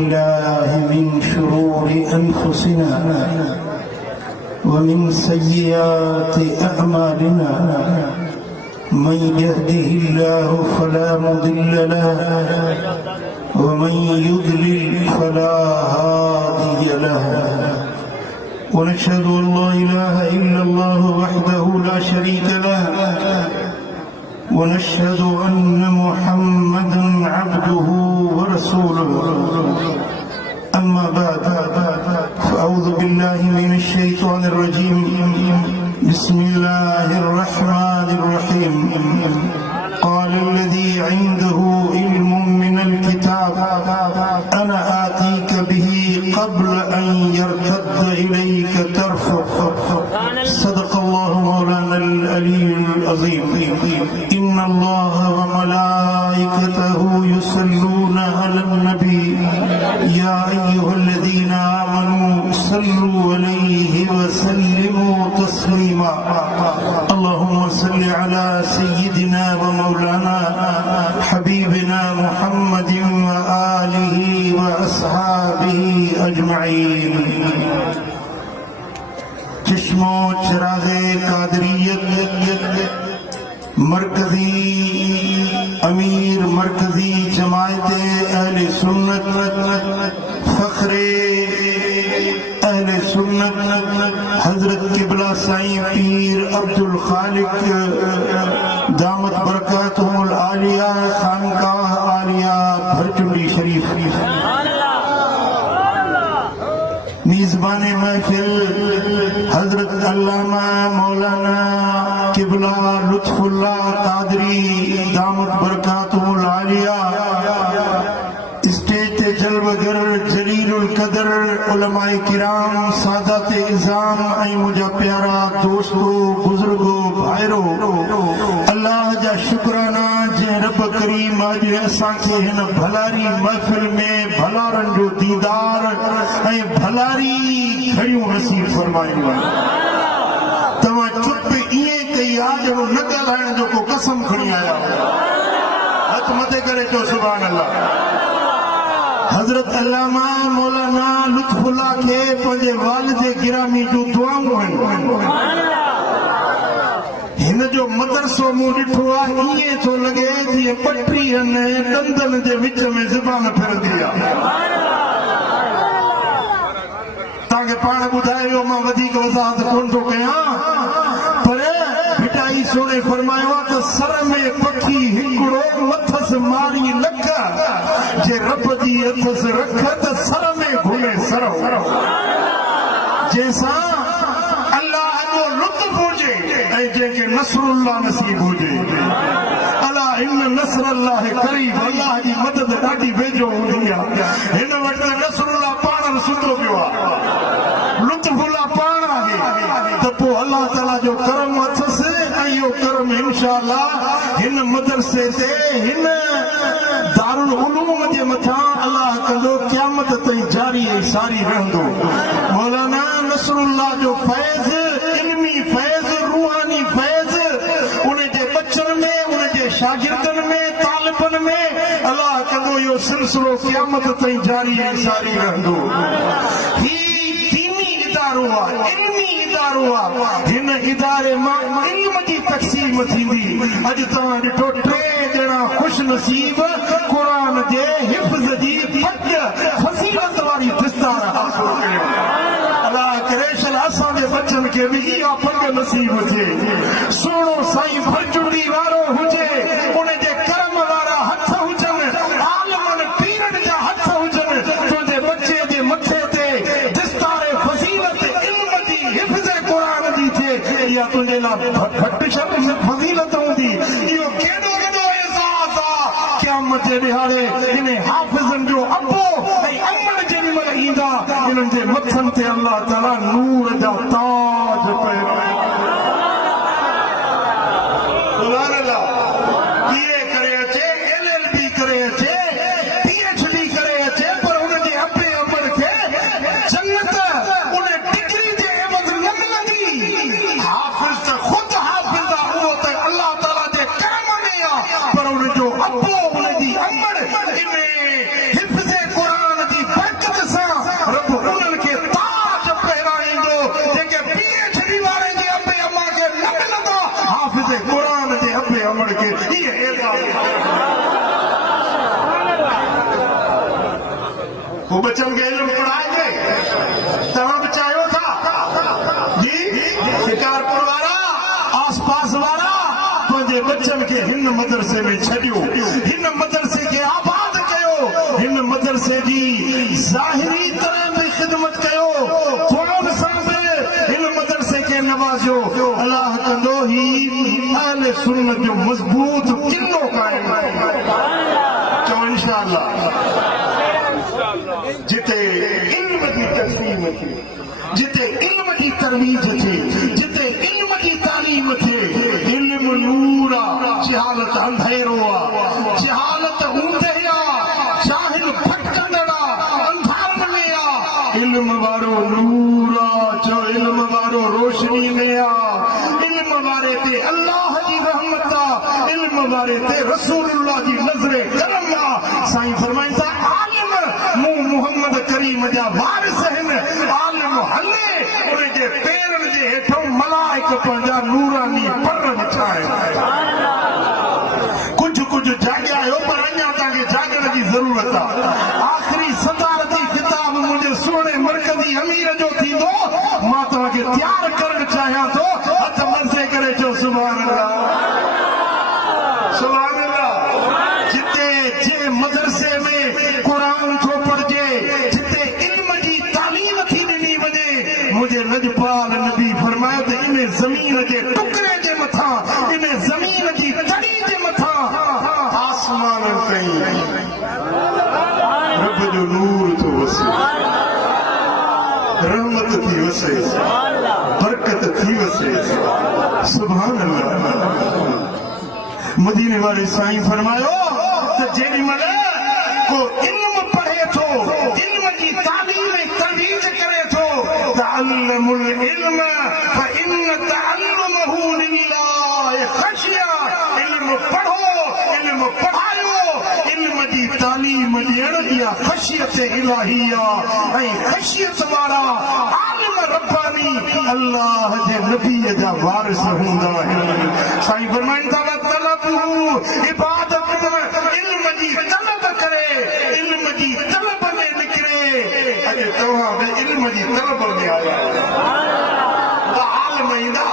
بالله من شرور أنفسنا ومن سيئات أعمالنا من يهده الله فلا مضل له ومن يضلل فلا هادي له ونشهد أن لا إله إلا الله وحده لا شريك له ونشهد أن محمدا عبده ورسوله أما بعد فأعوذ بالله من الشيطان الرجيم بسم الله الرحمن الرحيم قال الذي عنده علم من الكتاب أنا آتيك به قبل أن يرتد إليك طرفك صدق الله مولانا العلي العظيم إن الله وملائكته يصلون على النبي يا أيها الذين آمنوا صلوا عليه وسلموا تسليما اللهم صل على سيدنا ومولانا حبيبنا محمد وآله وأصحابه أجمعين चश्मो चिरागे कादरियत मरकजी अमीर मरकजी जमायते अहले सुन्नत फखरे अहले सुन्नत हजरत किबला साईं पीर अब्दुल खालिक दामत बरकातुहुल आलिया खानकाह आलिया भरचुंडी शरीफ मेजबान महफिल हजरत अल्लामा मौलाना किबला लुत्फुल्ला कादरी दामत बरकातुहुल आलिया स्टेज ते जलवगर जलीलुल कदर उलमाए किराम सादात इज़ाम ऐं मुझा प्यारा दोस्तो बुजुर्गो भाइरो अल्लाह जा शुक्राना जे रब करीम अज असांखे हिन भलारी महफिल में भलारन जो दीदार ऐं भलारी घड़ियूं नसीब फरमायूं तव्हां चुप ईअं कई आहे ॼणो न ॻाल्हाइण जो को कसम खणी आया हथ मथे करे चओ सुभान अल्लाह हजरत अल्लामा मौलाना लुत्फुल्ला के पंहिंजे वालिद गिरामी जूं दुआऊं आहिनि हिन जो मदरसो मूं ॾिठो आहे ईअं थो लॻे जीअं पटरीअ ॾंदनि जे विच में ज़बान फिरंदी आहे तव्हांखे पाण ॿुधायो मां वधीक वज़ाहत कोन थो कयां पर भिटाई सोणे फरमायो आहे त सर में पखी हिकिड़ो मथस मारी लख जे रब जी अथस रख त सर में घुमे सरो जंहिंसां अल्लाह जो लुत्फ हुजे ऐं जंहिंखे नसरुल्लाह नसीब हुजे अला इन नसरुल्लाह करीब अल्लाह जी मदद ॾाढी वेझो हूंदी आहे हिन वटि नसरुल्लाह पाण सुठो पियो आहे लुत्फुल्लाह पाण आहे त पोइ अल्लाह ताला जो करम अथसि ऐं इहो करम इंशाअल्लाह हिन मदरसे ते हिन दारुल उलूम जे मथां अल्लाह कंदो क़यामत ताईं जारी ऐं सारी रहंदो मौलाना नसरुल्लाह जो फैज़ इल्मी फैज़ रूहानी फैज़ उन जे बचनि में उन जे शागिर्दनि में तालिबनि में अल्लाह कंदो इहो सिलसिलो क़यामत ताईं जारी ऐं सारी रहंदो ही दीनी इदारो आहे इल्मी इदारो आहे हिन इदारे मां इल्म जी तक़सीम थींदी अॼु तव्हां ॾिठो टे ॼणा ख़ुशि नसीब क़ुरान जे हिफ़्ज़ जी फज़ीलत वारी दस्तार हासिल कयो अल्लाह करे असांजे बचनि खे बि इहा फंग नसीब थिए सुहिणो साईं भरचुंडी वारो हुजे उन जे करम वारा हथ हुजनि आलमनि पीरनि जा हथ हुजनि तुंहिंजे बचे जे मथे ते दस्तार फज़ीलत इल्म जी हिफ़्ज़ क़ुरान जी थिए इहा तुंहिंजे लाइ घटि शर्त फज़ीलत हूंदी इहो केॾो वॾो एज़ाज़ आहे क़यामत जे ॾिहाड़े हिन हाफ़िज़नि जो अबो ऐं अमल जेॾी महिल ईंदा इन्हनि जे मथनि ते अल्लाह ताला नूर जा ताज सुभान अल्लाह बीए करे अचे LLB करे अचे PhD करे अचे पर उन जे अबे अमल खे जन्नत उन डिग्री जे एवज़ न मिलंदी हाफ़िज़ त ख़ुदि हाफ़िज़ आहे उहो त अल्लाह ताला जे करम में आहे पर उन जो अबो उन जी अमल इन हिफ़्ज़ क़ुरान जी वो बच्चन के इल्म पढ़ाएंगे तव्हां बि चाहियो था जी शिकारपुर वारा आस पास वारा पंहिंजे बच्चन खे हिन मदरसे में छॾियो हिन मदरसे खे आबाद कयो हिन मदरसे जी ज़ाहिरी तरह में ख़िदमत कयो क़ुरान सां बि हिन मदरसे खे नवाज़ियो अलाह कंदो ही अहले सुन्नत जो मज़बूत किलो क़ाइम चओ इंशाअल्लाह जिते इल्म की तक़सीम थे जिते इल्म की तरवीज थे जिते इल्म की तालीम थे इल्म नूर आ जहालत अंधेरो आ जहालत ऊंधे आ जाहिल भटकंदड़ा अंधार में आ इल्म वारो नूर आ जो इल्म वारो रोशनी में आ इल्म वारे ते अल्लाह की रहमत आ इल्म वारे ते रसूलुल्लाह की नजरे करम आ साईं फरमाइंदा मोहम्मद करीम जा वारिस आहिनि आलिम हले उनजे पेरनि जे हेठों मलाइक पंहिंजा नूरानी पर विछाए कुझु जाॻिया आहियो पर अञा तव्हांखे जाॻण जी ज़रूरत आहे आख़िरी सदारती ख़िताब मुंहिंजे सुहिणे मरकज़ी अमीर जो थींदो मां तव्हांखे तयारु करणु चाहियां थो हथ मथे करे चओ सुभाणे जिते जे मदरसे में क़ुरान थो पढ़जे जिते इल्म जी तालीम थी ॾिनी वञे मुंहिंजे लजपाल नबी फरमायो त इन ज़मीन जे टुकड़े जे मथां इन ज़मीन जी तड़ी जे मथां आसमान ताईं रब जो नूर थो वसे रहमत थी वसे बरकत थी वसे सुभान अल्लाह मदीने वाले साईं फरमायो त जेॾी महिल को इल्म पढ़े थो इल्म जी तालीम तरवीज करे थो तअल्लमुल इल्म फइन तअल्लुमहु लिल्लाह ख़शिया इल्म पढ़ो इल्म पढ़ायो इल्म जी तालीम ॾियण इहा ख़शियत इलाही आहे ऐं ख़शियत वारा आलिम रब्बानी अल्लाह जे नबीअ जा वारिस हूंदा आहिनि साईं फरमाइनि था इबादत इल्म जी तलब करे इल्म जी तलब में निकिरे अॼु तव्हां बि इल्म जी तलब में आया आलिम ईंदा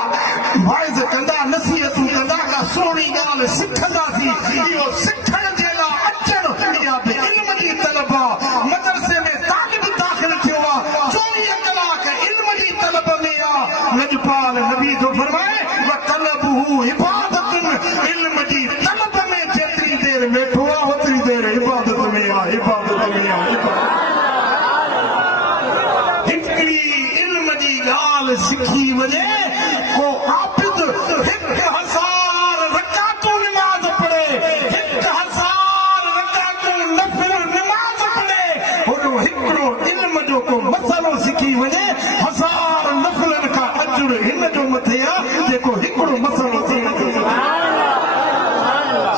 वाइज़ कंदा नसीहतूं कंदा का सुहिणी ॻाल्हि सिखंदासीं इहो सिखण जे लाइ अचणु इहा बि इल्म जी तलब आहे मदरसे में तालिब दाख़िल थियो आहे 24 कलाक इल्म जी तलब में आहे लजपाल नबी जो फरमाए व तलबहु इबादतुन इल्म जी तलब में जेतिरी देर वेठो आहे ओतिरी देर इबादत में आहे इबादत में आहे हिकिड़ी इल्म जी ॻाल्हि सिखी वञे को आबिद 1000 रकातूं नमाज़ पढ़े 1000 रकातूं नफ़िल नमाज़ पढ़े हुन हिकिड़ो इल्म जो को मसइलो सिखी वञे 1000 नफ़िलनि खां अजुर हिन जो मथे आहे जेको हिकिड़ो मसइलो थी वञे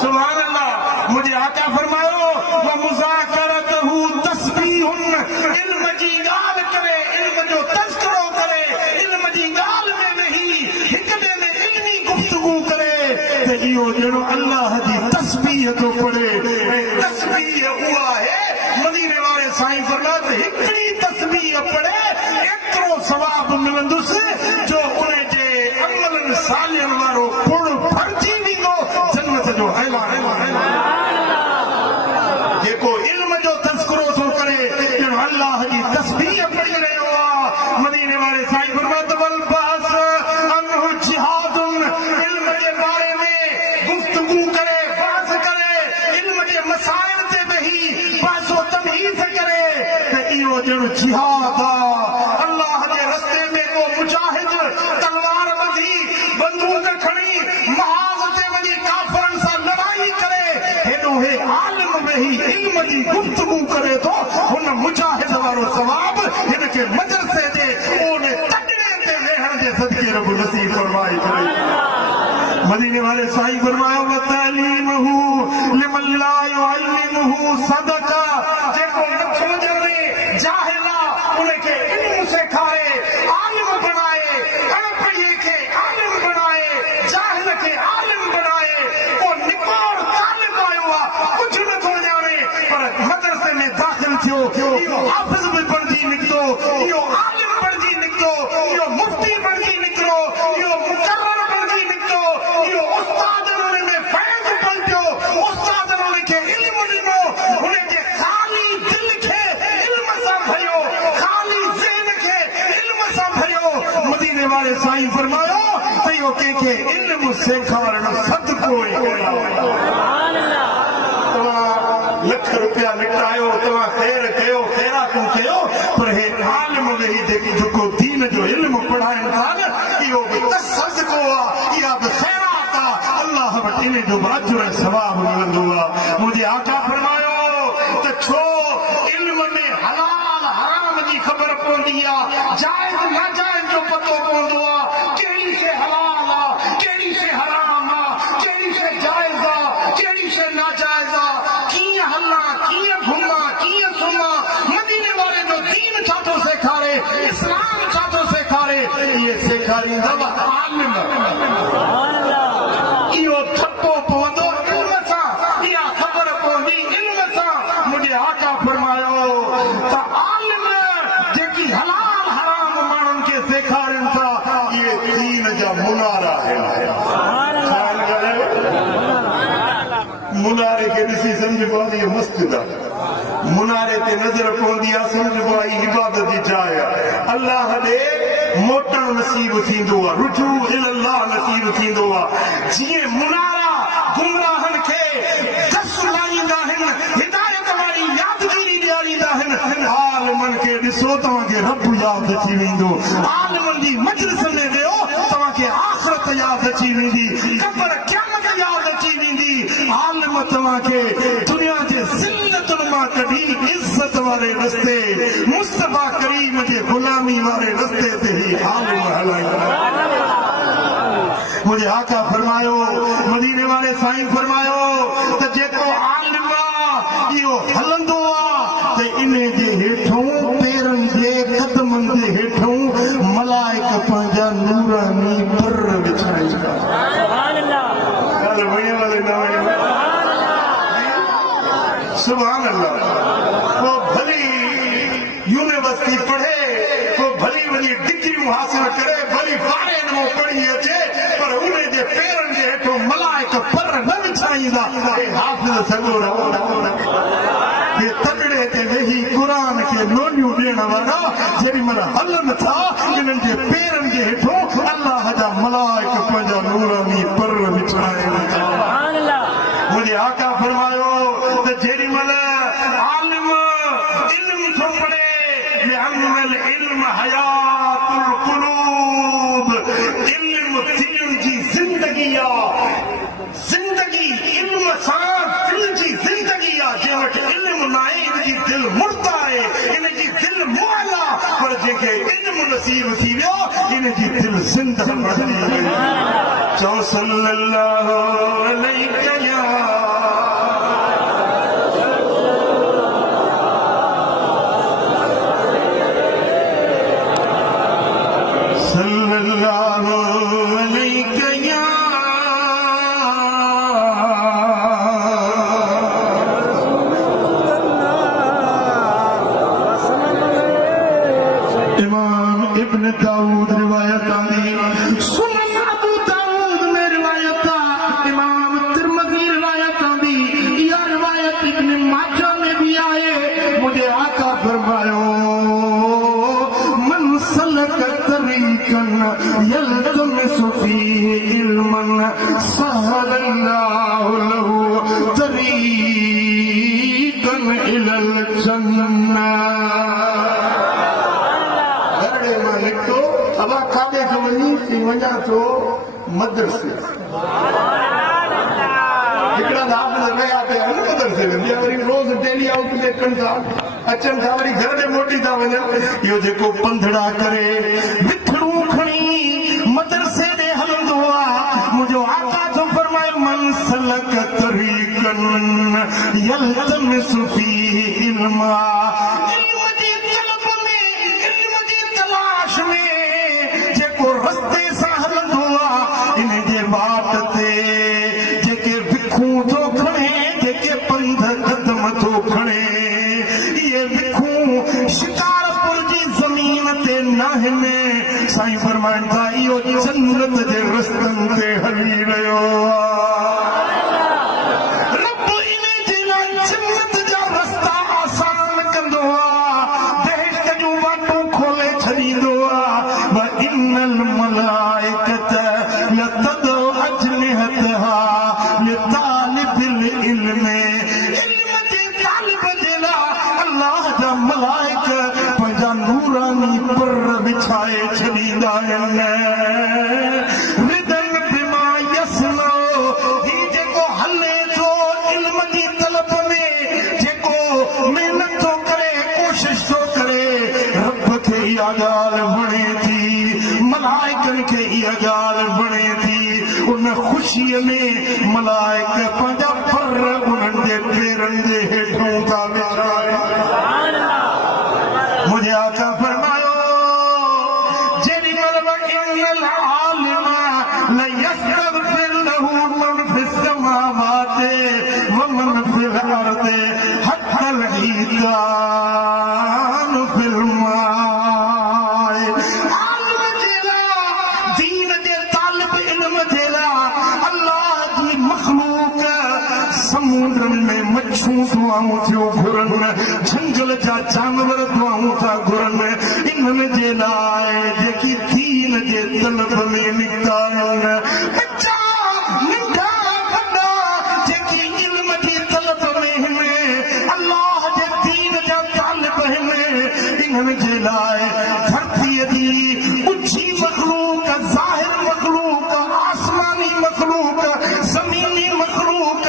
सुभान अल्लाह मुंहिंजे आका फरमायो व मुज़ाकरतहु तस्बीहुन इल्म जी ॻाल्हि करे इल्म जो तज़किरो करे इल्म जी ॻाल्हि में नहीं हिक ॿिए में इल्मी गुफ्तगू करे त इहो ॼणो अल्लाह जी तस्बीह थो पढ़े ऐं तस्बीह उहा आहे मदीने वारे साईं फरमायो त हिकिड़ी तस्बीह पढ़े एतिरो सवाब मिलंदुसि जो उन जे अमलनि सालियनि वारो पुण भरिजी वेंदो जन्नत जो ऐलान जेको इल्म जो तज़किरो थो करे ॼणो अल्लाह जी तस्बीह पढ़ी रहियो आहे मदीने वारे साईं फरमायो वल बहस अनहु जिहादुन इल्म जे बारे में गुफ्तगू करे बहस करे इल्म जे मसाइल ते वेही बहसो तमहीज़ करे त इहो ॼणो जिहाद आहे अल्लाह जे रस्ते में को मुजाहिद तलवार ॿधी बंदूक खणी महाज़ ते वञी काफ़िरनि सां लड़ाई करे हेॾो हे आलिम वेही इल्म जी गुफ्तगू करे थो हुन मुजाहिद वारो सवाब हिन खे मदरसे जे ओन तकड़े ते वेहण जे सदके रब नसीब फरमाए मदीने वाले साईं फरमायो व तालीमहु लिमन ला युअल्लिमुहु सदका जेको नथो ॼणे जाहिल आहे उनखे इल्म सेखारे आलिम बणाए अणपढ़ीअ खे आलिम बणाए जाहिल खे आलिम बणाए को निकोड़ तालिब आयो आहे कुझु नथो ॼाणे पर मदरसे में दाख़िल थियो इहो हाफ़िज़ बि बणजी निकितो इहो आलिम बणजी निकितो इहो मुफ्ती बणजी निकितो इहो मुकर्रर बणजी निकितो इहो उस्ताद में फैज़ पलटियो उस्ताद खे इल्म ॾिनो हुनजे ख़ाली दिलि खे इल्म सां भरियो ख़ाली ज़हन खे इल्म सां भरियो मदीने वारे साईं फरमायो त इहो कंहिंखे इल्म सेखारणु सदको लख रुपया लिटायो तव्हां ख़ैर कयो ख़ैरातूं कयो पर हे आलिम वेही जेको दीन जो इल्मु पढ़ाइनि था न इहो बि सदको आहे इहा बि ख़ैरात आहे अलाह वटि इन जो बि अजर ऐं सवाबु मिलंदो आहे मुंहिंजे आका फरमायो त छो इल्म में हलाल हराम जी ख़बर पवंदी आहे जाइज़ नाजाइज़ जो पतो पवंदो आहे कहिड़ी शइ हलाल आहे कहिड़ी शइ हराम आहे कहिड़ी शइ जाइज़ आहे कहिड़ी शइ नाजाइज़ आहे कीअं हलां कीअं घुमां कीअं सुम्हां मदीने वारे जो दीन छा थो सेखारे इस्लाम छा थो सेखारे इहे सेखारींदव आलिम इहो थप्पो पवंदो इल्म सां इहा ख़बर पवंदी इल्म सां मुंहिंजे आका फरमायो त आलिम जेकी हलाल हराम माण्हुनि खे सेखारनि था इहे दीन जा मुनारा मुनारे खे ॾिसी सम्झ पवंदी इहो मस्जिद आहे मुनारे ते नज़र पवंदी आहे सम्झ पवंदी इबादत जी जाइ आहे अलाह ॾे मोटणु नसीब थींदो आहे रुजू इल्लाह नसीब थींदो आहे जीअं मुनारा गुमराहनि खे दस लाईंदा आहिनि हिदायत वारी यादगिरी ॾियारींदा आहिनि आलिमनि खे ॾिसो तव्हांखे रब यादि अची वेंदो आलिमनि जी मजलिस में वियो तव्हांखे आख़िरत यादि अची वेंदी क़ब्र क़यामत यादि अची वेंदी आलिम तव्हांखे दुनिया जे ज़िल्लतुनि मां कढी इज़त वारे रस्ते मुस्तफ़ा करीम जे ग़ुलामी वारे रस्ते ते ई आलिम हलाईंदा मुंहिंजे आका फरमायो मदीने वारे साईं फरमायो त जेको आलिम आहे इहो हलंदो आहे त इन जे हेठों पेरनि जे कदमनि जे हेठों मलाइक पंहिंजा नूरानी पर विछाईंदा सुभान अल्लाह वो भली यूनिवर्सिटी पढ़े को भली वॾी डिग्रियूं हासिल करे भली फ़ॉरेन में पढ़ी अचे पर उन जे पेरनि जे हेठों मलाइक पर न विछाईंदा हाफ़िज़ सॻो तगड़े ते वेही क़ुरान खे लोलियूं ॾियण वारा जेॾी महिल हलनि था इन्हनि जे पेरनि जे हेठों अलाह जा मलाइक पंहिंजा नूरानी पर विछाए मुंहिंजे आका फरमायो त जेॾी महिल आलिम इल्म थो पढ़े लिअन्नल इल्म हयातुल क़ुलूब इल्म दिलनि जी ज़िंदगी आहे ज़िंदगी इल्म सां दिलि जी ज़िंदगी आहे जंहिं वटि इल्म न आहे इन जी दिलि मुर्दा आहे इन जी दिलि मुअल आहे पर जंहिंखे इल्म नसीब थी वियो इन जी दिलि ज़िंदा बणजी वई चओ सल्लल्लाहु अलैहि या मदरसे रोज़ डेली आउट कनि था अचनि था वरी घर में मोटी था वञनि इहो जेको पंधड़ा करे विथड़ूं खणी मदरसे में हलंदो आहे मुंहिंजो आका थो फरमाए मन सलक तरीक़न यल्तमिसु फीहि इल्मा इल्म जी तलब में इल्म जी तलाश में जेको रस्ते सां हलंदो आहे इन जे बाट ते जेके विखूं थो खणे जेके पंध कदम थो खणे इहे विखूं शिकारपुर जी ज़मीन ते नाहे में साईं फरमाइनि था इहो जन्नत जे रस्तनि ते हली रहियो रब इन जे लाइ जन्नत जा रस्ता आसान कंदो दहशत जूं वाटूं खोले छॾींदो व इन्नल मलाइकत लतदउ अजनिहतहा लितालिबिल इल्म जे तालिब जे लाइ अल्लाह जा मलाइक पंहिंजा नूरानी पर विछाए छॾींदा आहिनि रिदन बिमा यसनो ही जेको हले थो इल्म जी तलब में जेको महिनत थो करे कोशिश थो करे रब खे इहा ॻाल्हि वणे थी मलाइकनि खे इहा ॻाल्हि वणे थी उन ख़ुशीअ में मलाइक पंहिंजा पर उन्हनि जे पेरनि जे हेठों था विछाए मुंहिंजे आका फरमायो जेॾी महिल इन्नल आलिम लयस्तगफिर लहू मन फिस समावाति व मन फिल अर्दि हत्तल ईतान फिल माए आलिम जे लाइ दीन जे तालिब इल्म जे लाइ अल्लाह जी मखलूक समुंडनि में मच्छूं दुआऊं थियूं घुरनि झंगल जा जानवर दुआऊं था घुरनि इन्हनि जे लाइ जेकी दीन जे तलब में निकिता आहिनि बच्चा नंढा वॾा जेकी इल्म जी तलब में आहिनि अल्लाह जे दीन जा तालिब आहिनि इन्हनि जे लाइ धरतीअ जी ऊची मखलूक ज़ाहिर मखलूक आसमानी मखलूक ज़मीनी मखलूक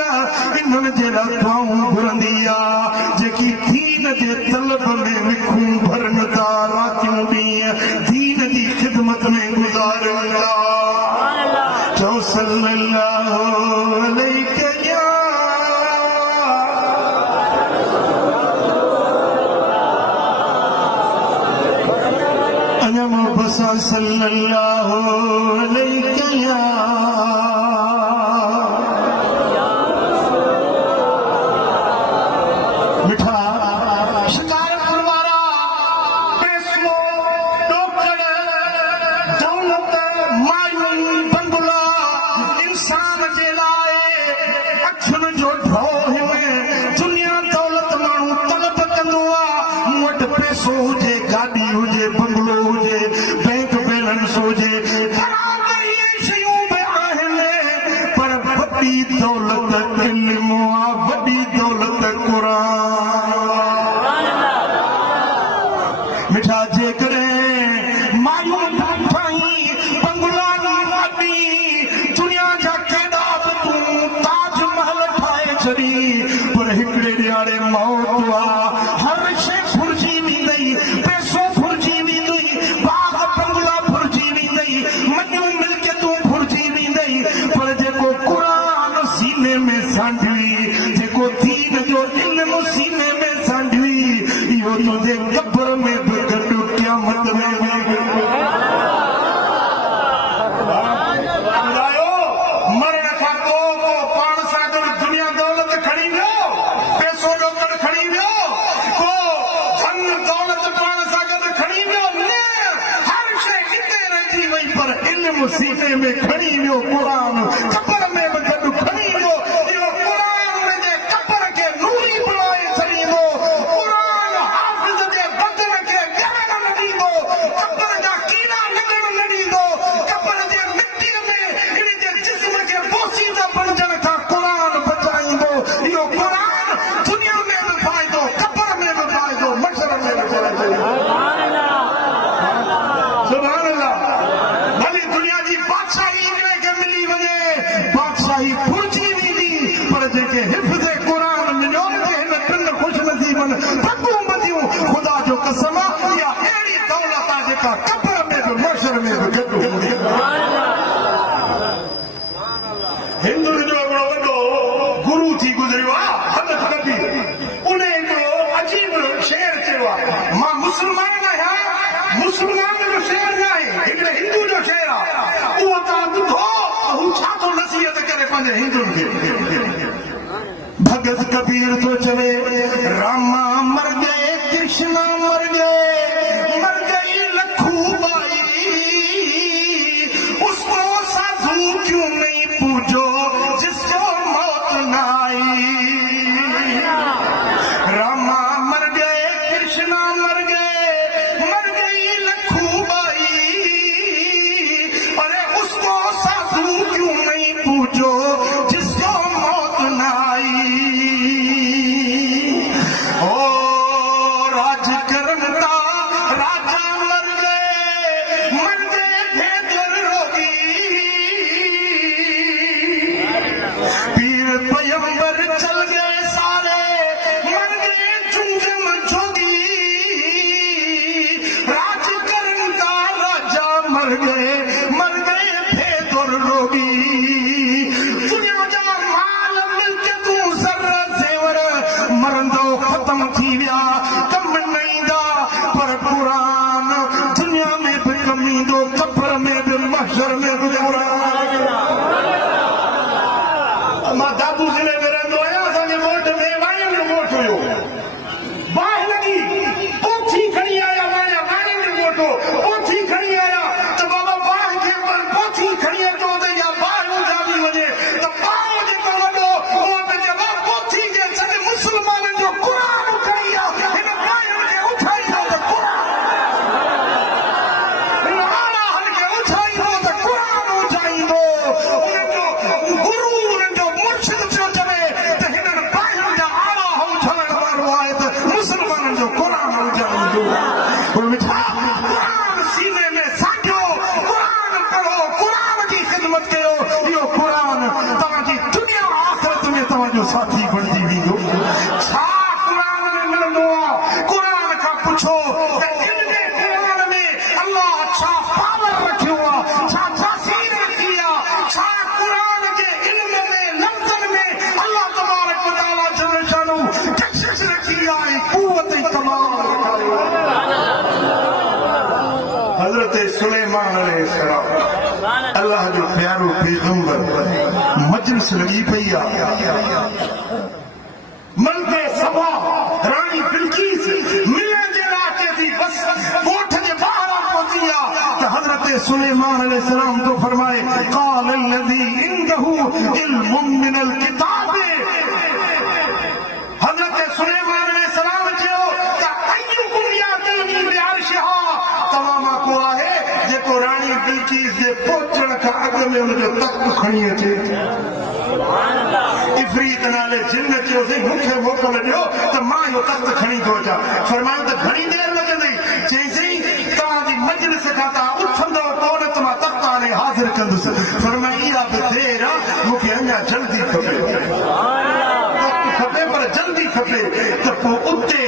इन्हनि जे लाइ दुआऊं घुरंदी आहे जेकी दीन जे तलब में विखूं भरनि था रातियूं ॾींहं दीन जी ख़िदमत में गुज़ारनि था चओ सल्लल्लाहु अलैहि या अञा मोहब्बत सां सल्लल्लाहु अलैहि या मिठा शिकारपुर वारा पैसो डोकर दौलत मायूं बंगला इंसान जे लाइ अखियुनि जो ढो हिन दुनिया दौलत माण्हू तलब कंदो आहे मूं वटि पैसो हुजे गाॾी हुजे बंगलो हुजे बैंक बैलेंस हुजे इहे शयूं बि आहिनि पर वॾी दौलत इल्म आहे वॾी दौलत क़ुर मिठा जेकॾहिं मायूं ठाही बंगला वाॾी दुनिया जा केॾा बि तूं ताजमहल ठाहे छॾी पर हिकिड़े ॾियारे मौत आहे हर शइ फुरिजी वेंदई पैसो फुरिजी वेंदई बाग बंगला फुरिजी वेंदई मञूं मिल्कियतूं फुरिजी वेंदई पर जेको क़ुर सीने में सांढवी जेको दीन जो इल्म सीने में सांढवी इहो तुंहिंजे कब्र में बि गॾु क़यामत में बि मरण खां पोइ पाण सां गॾु दुनिया दौलत खणी वियो पैसो ॾोकड़ खणी वियो को धन दौलत पाण सां गॾु खणी वियो न हर शइ हिते रहिजी वई पर इल्म सीने में खणी वियो क़ुर कब्र में बि गॾु खणी वियो इहो क़ुर जे कब्र खे नूरी बणाए छॾींदो क़ुर हाफ़िज़ जे बदन खे ॼणण न ॾींदो कब्र जा कीड़ा लॻण न ॾींदो कब्र जे मिटीअ में इन जे जिस्म खे पोसीदा बणजण खां क़ुर बचाईंदो इहो क़ुर दुनिया में बि फ़ाइदो कब्र में बि फ़ाइदो मशर में बि फ़ाइदो सुभान अल्लाह भली दुनिया जी बादशाही इन खे मिली वञे बादशाही फुरिजी वेंदी पर जेके हिफ़्ज़ क़ुर मिलियो न हिन टिनि ख़ुशनसीबनि बंदूं ॿधियूं ख़ुदा जो कसम इहा अहिड़ी दौलत आहे जेका कब्र में बि मशर में बि गॾु हूंदी हिंदुनि जो हिकिड़ो वॾो गुरू थी गुज़रियो आहे हदत कबीर उन हिकिड़ो अजीब शेर चयो आहे मां मुस्लमान आहियां मुस्लमान जो शेर न आहे हिकिड़े हिंदू जो शेर आहे उहो तव्हां ॿुधो हू छा थो नसीहत करे पंहिंजे हिंदुनि खे भगत कबीर तो चले रामा मर गए कि कृष्णा मर गए, मर गई लखूबाई, उसको साधु क्यों नहीं पूजो जिसको मौत न आई। रामा मर गए, कृष्णा मर गए, मर गई लखूबाई, अरे उसको साधु क्यों नहीं पूजो जिसको मौत न आई। साथी बनती हुई जो कुरान में मिलंदो आहे, कुरान खां पुछो त इल्मे कुरान में अल्लाह छा पावर रखियो आहे, छा तासीर रखी आहे, छा कुरान के इल्म में लफ्ज़न में अल्लाह तबारक व तआला जल शानु कशिश रखी आहे, कुव्वत कमाल रखायो। हज़रत सुलेमान अलैहिस्सलाम अल्लाह जो प्यारो पैगंबर मजलिस लगी पई आहे। मलके सबा रानी बिल्किस मिलण जे लाइ अचे थी, बस ॻोठ जे ॿाहिरां पहुची आहे त हज़रत सुलेमान अलैहिस्सलाम तो फरमाए क़ाल अल्लज़ी इंदहु इल्मुम मिनल किताब। हज़रत सुलेमान अलैहिस्सलाम चयो त अय्युकुम यातीनी बिअर्शिहा, तव्हां मां को आहे जेको रानी बिल्किस जे पहुचण खां अॻु में हुनजो तख़्त खणी अचे। इफ़रीत नाले जिन चयोसि मूंखे मोकल ॾियो त मां इहो तख़्त खणी थो अचां। फरमायो त घणी देरि लॻंदी? चईंसि तव्हांजी मजलिस खां तव्हां उथंदव कोन त मां तख़्त हाणे हाज़िर कंदुसि। फरमायो इहा बि देरि आहे, मूंखे अञा जल्दी खपे, खपे पर जल्दी खपे। त पोइ उते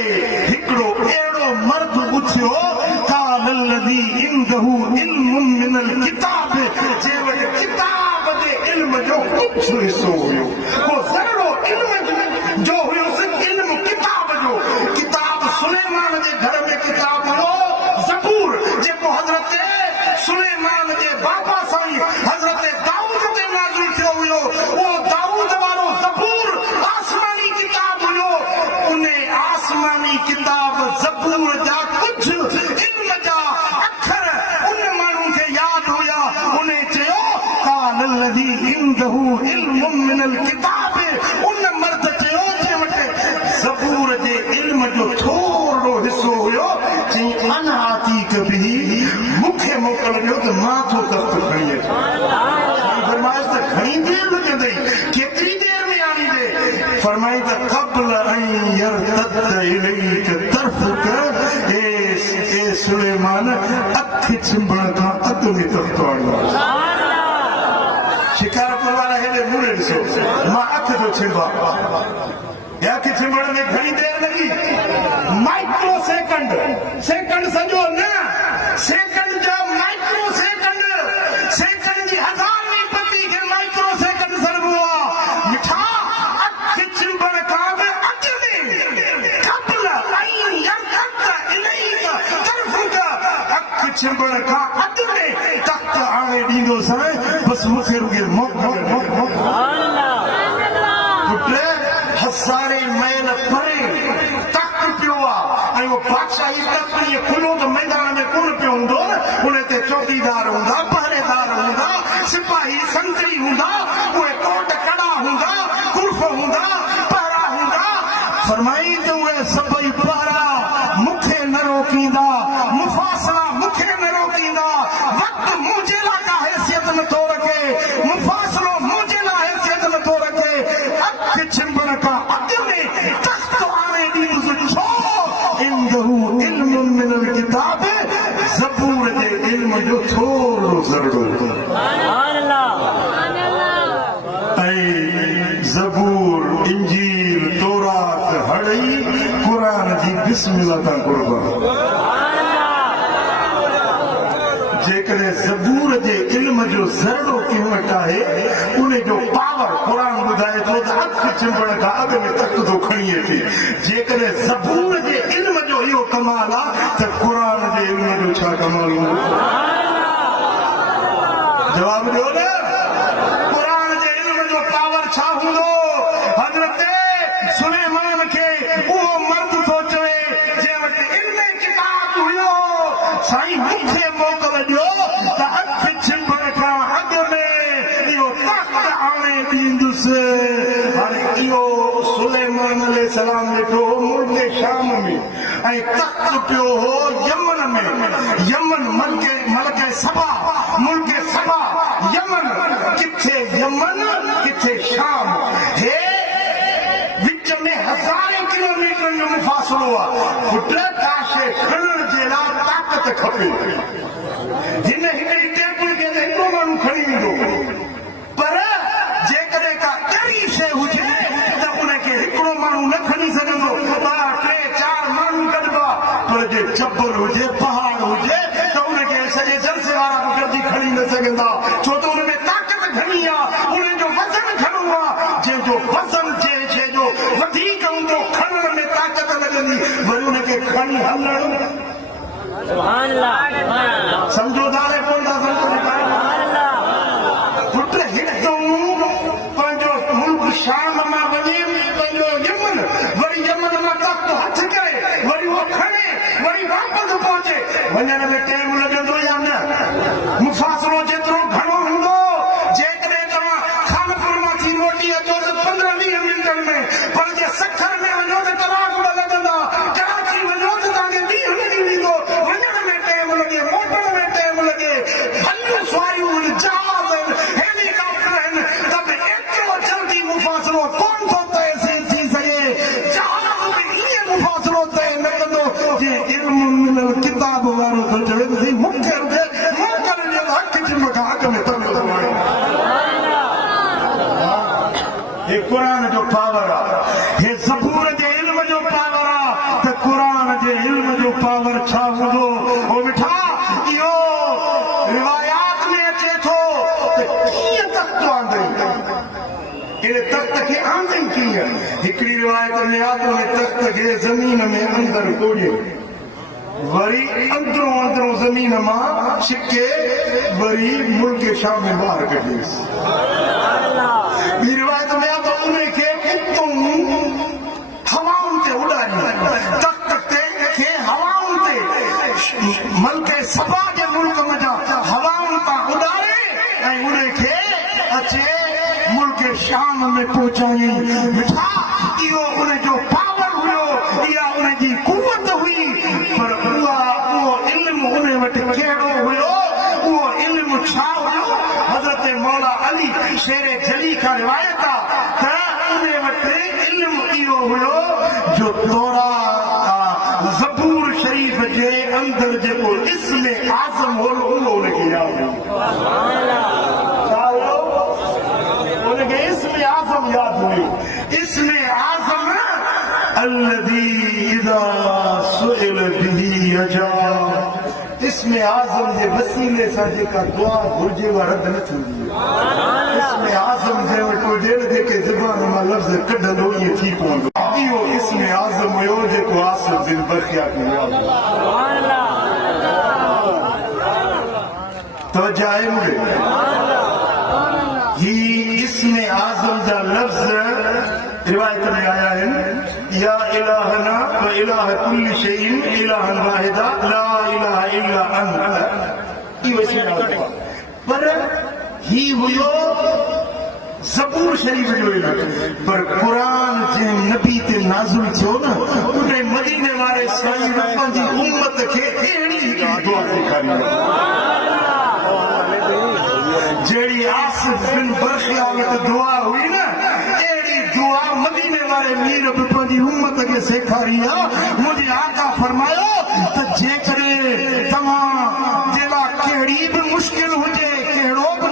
हिकिड़ो अहिड़ो मर्द उथियो क़ाल अल्लज़ी इंदहु इल्मुम मिनल किताब, जे वटि किताब जे इल्म जो कुझु हिसो हुयो, को ज़रो इल्म जो हुयोसि, इल्म किताब जो। किताब सुलेमान जे घर में किताब हुयो ज़बूर, जेको हज़रत सुलेमान जे बाबा साईं हज़रत दाऊद ते नाज़िल थियो हुयो। उहो दाऊद वारो ज़बूर आसमानी किताब हुयो। उन आसमानी किताब ज़बूर जा कुझु इल्म जा अखर उन माण्हू खे यादि हुया। उन चयो क़ाल अल्लज़ी इंदहु इल्मुम मिनल किताब, उन मर्द चयो जे वटि ज़बूर जे इल्म जो थोरो हिसो हुयो। चई अना आतीक बिही, मूंखे मोकल ॾियो त मां थो तख़्त खणी अचां। फरमाइश त घणी देरि लॻंदई, केतिरी देरि में आणींदे? फरमाई त क़ब्ल अन यरतद इलैक तरफुक, ए सुलेमान अख चिंबण खां अॻु में तख़्त आणो। शिकारपुर वारा हेॾे मुड़े ॾिसो, मां अख थो छिंबा। अख छिंबण में घणी देरि लॻी? माइक्रो सेकंड, सेकंड सॼो न, सेकंड जा माइक्रो सेकंड, सेकंड जी हज़ारवीं पती खे माइक्रो सेकंड सॾिबो आहे। मिठा अख चिंबण खां बि अॻु में क़ब्ल अन यरतद इलैक तरफुक, अख चिंबण खां अॻु में तख़्त आणे ॾींदोसांइ, बसि मूंखे रुॻे हज़ारे मैल परे तख़्त पियो आहे ऐं उहो बादशाही तख्त ये खुलो तो मैदान में कुण पियो हूंदो उन ते चौकीदार हूंदा पहरेदार हूंदा सिपाही संतरी हूंदा उहे कोट कड़ा हूंदा कुर्फ हूंदा पहरा हूंदा फरमाई तो उहे सभई पहरा मूंखे न रोकींदा मुफासला मूंखे न रोकींदा वक्त मुंहिंजे लाइ का हैसियत नथो रखे मुफासलो मुंहिंजे लाइ हैसियत नथो रखे अख छिंबण खां अॻु में तख़्त आणे ॾींदुसि छो इंदहू इल्म मिनल किताब ज़बूर जे इल्म जो थोरो ज़रड़ो ऐं ज़बूर इंजील तौरात हड़ई क़ुरान जी बिस्मिल्लाह तां क़ुर्बान जेकॾहिं ज़बूर जे इल्म जो ज़रड़ो कंहिं वटि आहे उन जो पावर क़ुरान ॿुधाए थो त अख चिंबण खां अॻु में तख़्त थो खणी अचे जेकॾहिं ज़बूर जे इल्म जो इहो कमाल आहे त क़ुरान जे इल्म जो छा कमाल हूंदो जवाब ॾियो न क़ुरान जे इल्म जो पावर छा हूंदो हज़रत सुलेमान खे उहो मर्द थो चवे जंहिं वटि इल्म किताब हुयो साईं मूंखे मोकल ॾियो त अख छिंबण खां अॻु में इहो तख़्त आणे ॾींदुसि हाणे इहो सुलेमान अलैहिस्सलाम ॾिठो मुल्क शाम में ऐं तख़्त पियो हो यमन में यमन मलक सबा मुल्क सबा यमन किथे यमन किथे शाम हे विच में हज़ारें किलोमीटर जो मुफ़ासिलो आहे पुट काशे खणण जे लाइ ताक़त खपे हिन हिकिड़ी टेबल खे हिकिड़ो माण्हू खणी ईंदो पर जेकॾहिं का अहिड़ी शइ हुजे त उनखे हिकिड़ो माण्हू न खणी सघंदो ॿ टे चार माण्हू गॾिबा पर जे जबल हुजे पहाड़ हुजे त उनखे सॼे जलसे वारा बि गॾिजी खणी न सघंदा छो त उनमें ताक़त घणी आहे उनजो वज़न घणो आहे जंहिंजो वज़न जंहिं शइ जो वधीक हूंदो खणण में ताक़त लॻंदी वरी उनखे खणी हलण सम्झो था कोन था पुट हिकदमि पंहिंजो मुल्क शाम मां वञे पंहिंजो यमन वरी यमन मां तख़्त हथ करे वरी उहो खणे वरी वापसि पहुचे वञण में टाइम लॻंदो या न मुफ़ासिलो जेतिरो घणो हूंदो जेकॾहिं तव्हां खानपुर मां थी मोटी अचो त 15-20 मिंटनि में पर जे सखर में वञो त कलाक ॿ लॻंदा कराची वञो त तव्हांखे ॾींहुं लॻी वेंदो वञण में टाइम लॻे मोटण में टाइम लॻे भलियूं सवारियूं आहिनि जहाज़ आहिनि हेलीकॉप्टर आहिनि त बि एतिरो जल्दी मुफ़ासिलो कोन थो तइ थी सघे जहाज़ में ईअं मुफ़ासिलो तइ न कंदो जीअं इल्म मिनल किताब वारो थो चवे त साईं मूंखे मोकल ॾियो हक़ जिम खां अॻु में तंग थो वणे हे क़ुरान जो पावर आहे हे ज़बूर जे इल्म जो पावर आहे त क़ुरान जे इल्म जो पावर छा हूंदो ओ मिठा इहो रिवायात में अचे थो त कीअं तख़्त आंदई इन तख़्त खे आंदई कीअं हिकिड़ी रिवायत में आहे त उन तख़्त खे ज़मीन में अंदरि कोड़ियो वरी अंदरों ज़मीन मां छिके वरी मुल्क शाम में ॿाहिरि कढियसि ॿी रिवायत में आहे त उनखे उतां हवाउनि ते उॾारी तख़्त खे हवाउनि ते मल्क सबा जे मुल्क में हवाउनि तां उॾारे ऐं उनखे अचे मुल्क शाम में पहुचाई मिठा इहो उनजो पावर हुयो इहा उनजी कुवत हुई पर उहो इल्म उन वटि कहिड़ो हुयो उहो इल्म छा हुयो हज़रत मौला अली शेर जली खां रिवायत आहे त उन वटि इल्म इहो हुयो जो तौरात ज़बूर शरीफ़ जे अंदरि जेको इस्म आज़म हुयो उहो उनखे यादि हुयो छा हुयो उनखे इस्म आज़म यादि हुयो इस्म आज़म الذي إذا سئل به أجاب इस्म आज़म जे वसीले सां जेका दुआ घुर्जे उहा रद न थींदी इस्म आज़म जे वटि हुजे जेके ज़बान मां लफ़्ज़ कढंदो ईअं थी पवंदो इहो इस्म आज़म हुयो जेको आसिफ बिन बरकिया खे यादि तवज्जो आहे मूंखे ही इस्म आज़म जा लफ़्ज़ रिवायत में आया आहिनि या इलाहना व इलाह कुल्लि शैइन इलाहन वाहिदा ला इलाहा इल्ला अंत। ई वसीला पर ही हुयो ज़बूर शरीफ जो इल्म, पर कुरान जे नबी ते नाज़िल थियो न उते मदीने वारे साईं पंहिंजी उम्मत खे अहिड़ी हिकिड़ी दुआ सेखारी जहिड़ी आसिफ बिन बरखिया वटि दुआ हुई न, अहिड़ी दुआ मदीने वारे मीर बि पंहिंजी उम्मत खे सेखारी आहे।